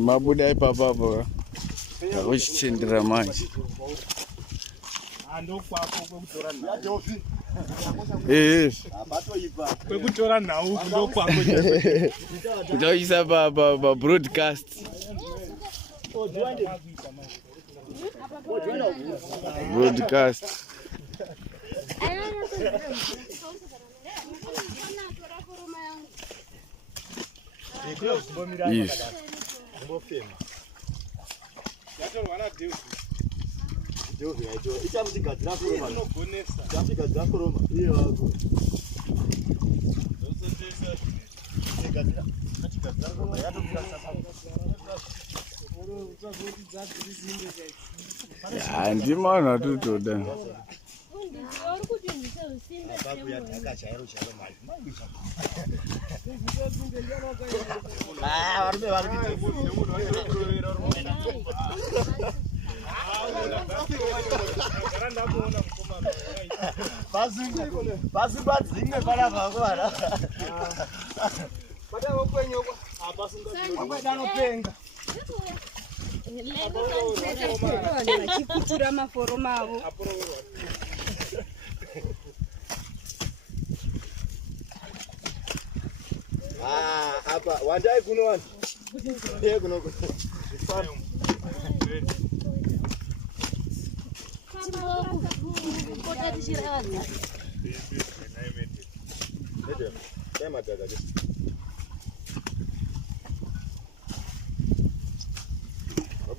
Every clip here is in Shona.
Mabuda ipapa akuchitendera manje. Kwekutora nhau kunokwako kutaisa pa broadcast. Broadcast. Yes. Ndimana tutoda. Apa wandai kuno wan. Dia kuno.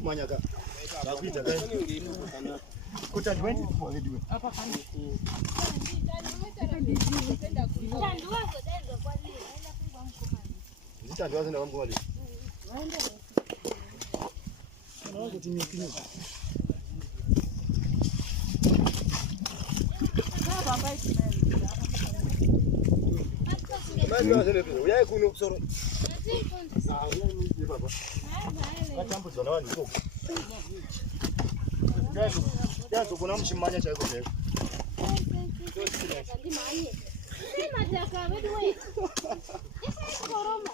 Manyaka. Nakuita kai. Kuta 20 for video. Apa kan? Zitandwa zenda kwamkwali. Naona kuti nyekini. Baba isimeni. Mama zile pia. Uyai kuno soro. Ah, ni baba. Kachambo zona wani ko. Yazo kuna mshimanya cha yuko leo. Sema taka wewe. Koroma.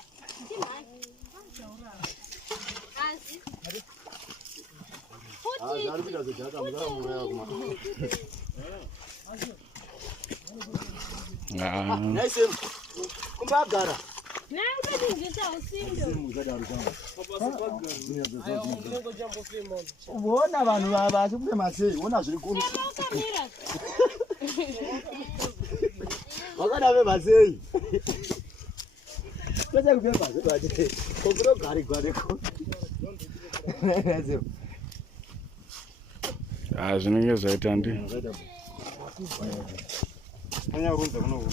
Uona vanhu vava kumema sei uona zviri kuno wakada vemazei kwete kupemba zvaje kokuro gari gwareko Zvinenge zvaita ndi.